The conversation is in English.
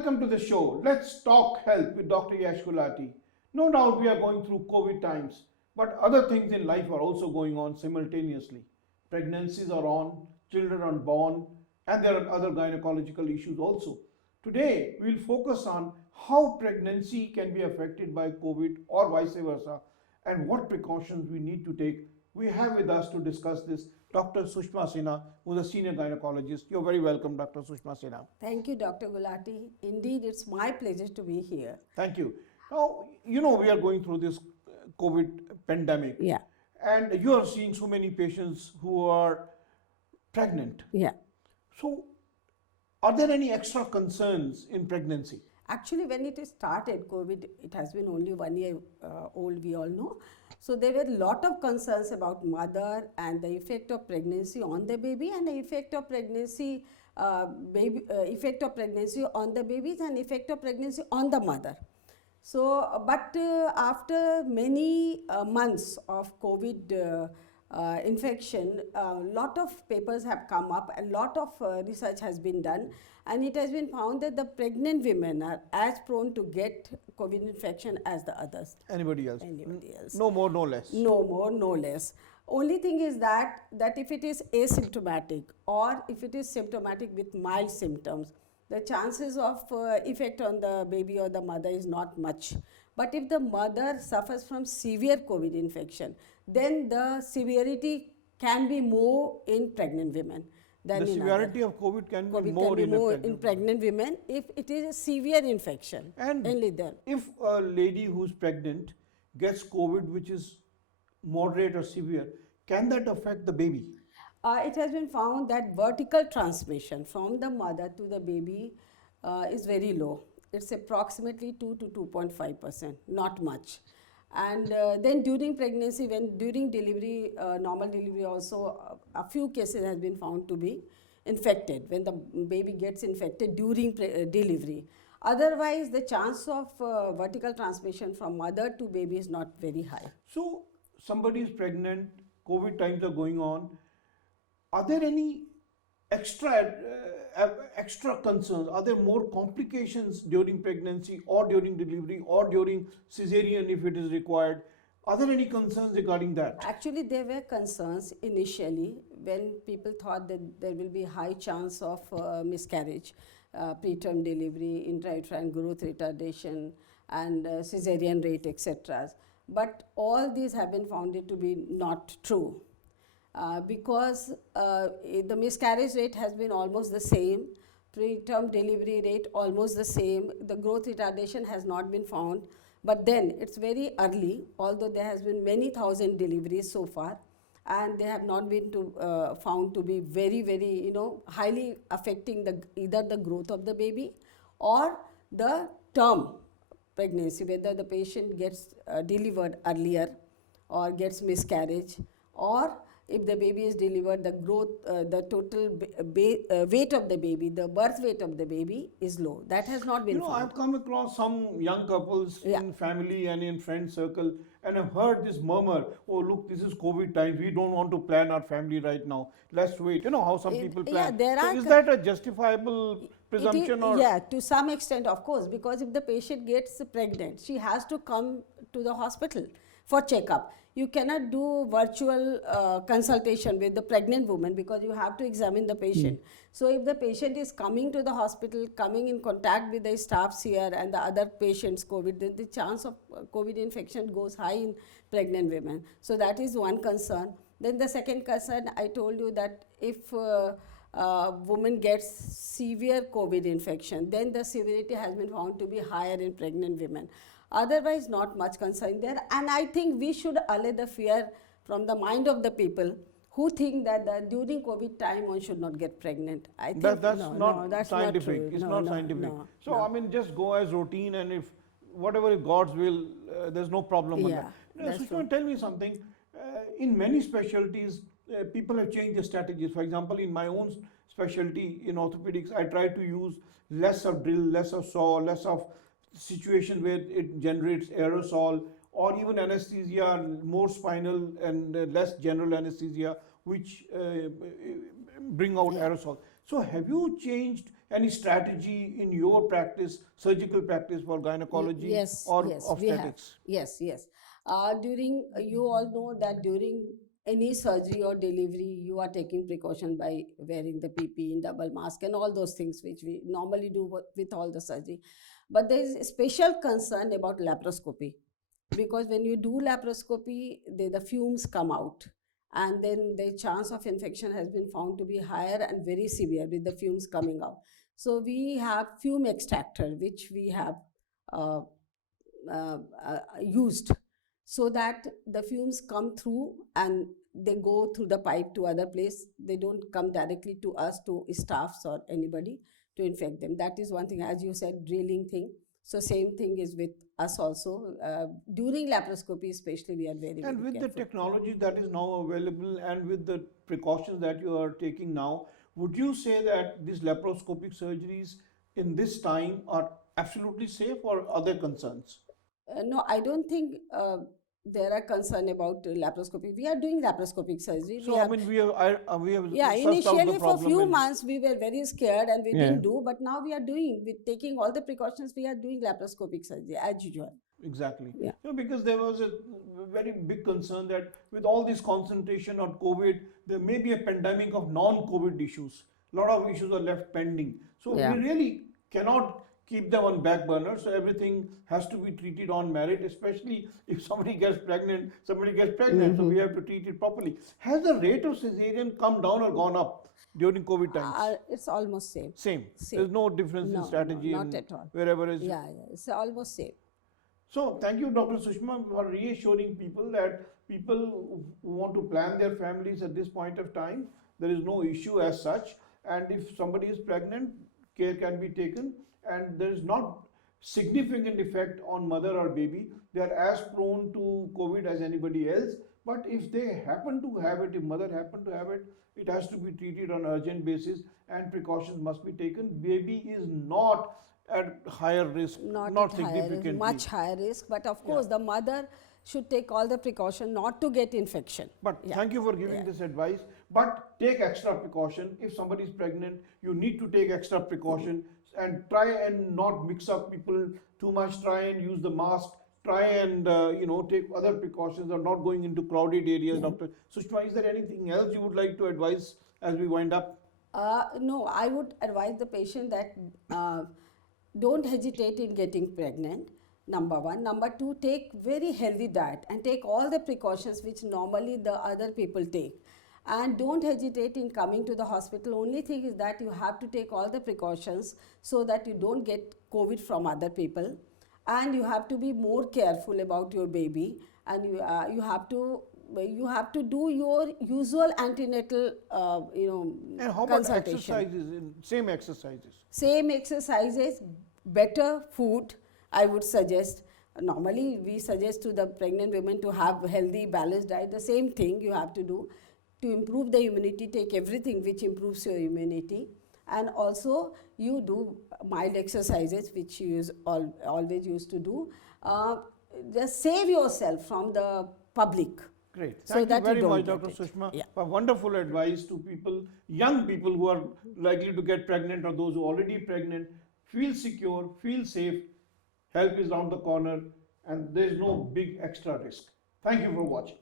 welcome to the show. Let's talk health with Dr. Yash Gulati. No doubt we are going through COVID times, but other things in life are also going on simultaneously. Pregnancies are on, children are born, and there are other gynecological issues also. Today, we'll focus on how pregnancy can be affected by COVID or vice versa, and what precautions we need to take. We have with us to discuss this Dr. Sushma Sinha, who is a senior gynecologist. You're very welcome, Dr. Sushma Sinha. Thank you, Dr. Gulati. Indeed, it's my pleasure to be here. Thank you. Now, we are going through this COVID pandemic. Yeah. And you are seeing so many patients who are pregnant. Yeah. So, are there any extra concerns in pregnancy? Actually, when it started, COVID, it has been only 1 year old, we all know. So there were a lot of concerns about mother and the effect of pregnancy on the baby and the effect of pregnancy, effect of pregnancy on the babies and effect of pregnancy on the mother. So, but after many months of COVID infection, a lot of papers have come up, a lot of research has been done, and it has been found that the pregnant women are as prone to get COVID infection as the others. Anybody else? Anybody else. No more, no less. No more, no less. Only thing is that if it is asymptomatic or if it is symptomatic with mild symptoms, the chances of effect on the baby or the mother is not much. But if the mother suffers from severe COVID infection, then the severity can be more in pregnant women than The in severity of COVID can be more in pregnant women if it is a severe infection. And only then. if a lady who's pregnant gets COVID, which is moderate or severe, can that affect the baby? It has been found that vertical transmission from the mother to the baby is very low. It's approximately 2 to 2.5%, not much. And then during pregnancy, during delivery, normal delivery also, a few cases has been found to be infected when the baby gets infected during delivery. Otherwise, the chance of vertical transmission from mother to baby is not very high. So, somebody is pregnant, COVID times are going on. Are there any extra concerns? Are there more complications during pregnancy or during delivery or during cesarean if it is required? Are there any concerns regarding that? Actually, there were concerns initially when people thought that there will be high chance of miscarriage, preterm delivery, intrauterine growth retardation, and cesarean rate, etc. But all these have been found to be not true. Because the miscarriage rate has been almost the same, preterm delivery rate almost the same, the growth retardation has not been found, but then it's very early, although there has been many thousand deliveries so far, and they have not been found to be very, highly affecting either the growth of the baby or the term pregnancy, whether the patient gets delivered earlier or gets miscarriage, or if the baby is delivered, the growth, the total weight of the baby, the birth weight of the baby is low. That has not been found. I've come across some young couples in family and in friend circle, and I've heard this murmur, oh look, this is COVID times, we don't want to plan our family right now, let's wait. You know how some people plan. So is that a justifiable presumption? Yeah, to some extent, of course, because if the patient gets pregnant, she has to come to the hospital for checkup. You cannot do virtual consultation with the pregnant woman because you have to examine the patient. So if the patient is coming to the hospital, coming in contact with the staffs here and the other patients COVID, then the chance of COVID infection goes high in pregnant women. So that is one concern. Then the second concern, I told you that if woman gets severe COVID infection, then the severity has been found to be higher in pregnant women. Otherwise, not much concern there. And I think we should allay the fear from the mind of the people who think that during COVID time one should not get pregnant. I think that's not scientific. Not it's not scientific. So, just go as routine, and if whatever is God's will, there's no problem with that. Sushma, tell me something. In many specialties, people have changed their strategies. For example, in my own specialty in orthopedics, I try to use less of drill, less of saw, less of situation where it generates aerosol, or even anesthesia, more spinal and less general anesthesia, which bring out aerosol. So have you changed any strategy in your practice, surgical practice for gynecology Yes, or yes, we have. obstetrics? Yes, yes. During you all know that during any surgery or delivery, you are taking precaution by wearing the PPE, double mask, and all those things which we normally do with all the surgery. But there is a special concern about laparoscopy, because when you do laparoscopy, the fumes come out, and then the chance of infection has been found to be higher and very severe with the fumes coming out. So we have fume extractor which we have uh, used, so that the fumes come through and they go through the pipe to other place. They don't come directly to us, to staffs or anybody, to infect them. That is one thing. As you said, drilling thing, so same thing is with us also. During laparoscopy especially, we are very, And very with the careful. technology that is now available and with the precautions that you are taking now, would you say that these laparoscopic surgeries in this time are absolutely safe, or are there concerns? No, I don't think there are concern about laparoscopy. We are doing laparoscopic surgery. We So I have, mean, we have yeah, sussed out the initially for problem few and months we were very scared and we yeah, didn't do, but now we are doing, with taking all the precautions, we are doing laparoscopic surgery as usual. exactly. Yeah. Because there was a very big concern that with all this concentration on COVID, there may be a pandemic of non-COVID issues. A lot of issues are left pending. So we Yeah. really cannot keep them on back burner. So everything has to be treated on merit, especially if somebody gets pregnant, somebody gets pregnant. So we have to treat it properly. Has the rate of cesarean come down or gone up during COVID times? It's almost same. Same. Same. There's no difference in No, no, strategy not and at all. wherever is. Yeah, yeah, it's almost same. So thank you, Dr. Sushma, for reassuring people that people who want to plan their families at this point of time, there is no issue as such. And if somebody is pregnant, care can be taken, and there is not significant effect on mother or baby. They are as prone to COVID as anybody else. But if they happen to have it, if mother happen to have it, it has to be treated on urgent basis and precautions must be taken. Baby is not at higher risk, Not not at higher risk, significantly. much higher risk, but of Yeah. course the mother should take all the precaution not to get infection. But Yeah. thank you for giving Yeah. this advice. But take extra precaution. If somebody is pregnant, you need to take extra precaution and try and not mix up people too much. Try and use the mask. Try and take other precautions or not going into crowded areas. Dr. Sushma, is there anything else you would like to advise as we wind up? No, I would advise the patient that don't hesitate in getting pregnant. Number one. Number two, take very healthy diet and take all the precautions which normally the other people take. And don't hesitate in coming to the hospital. Only thing is that you have to take all the precautions so that you don't get COVID from other people. And you have to be more careful about your baby. And you have to do your usual antenatal And how about consultation. exercises? Same exercises. Same exercises, better food, I would suggest. Normally, we suggest to the pregnant women to have healthy, balanced diet. The same thing you have to do to improve the immunity. Take everything which improves your immunity, and also you do mild exercises, which you always used to do. Just save yourself from the public. Great. So Thank you that you very don't much, get Dr. it. Sushma, Yeah. for wonderful advice to people, young people who are likely to get pregnant or those who are already pregnant. Feel secure, feel safe, help is around the corner, and there is no big extra risk. Thank you for watching.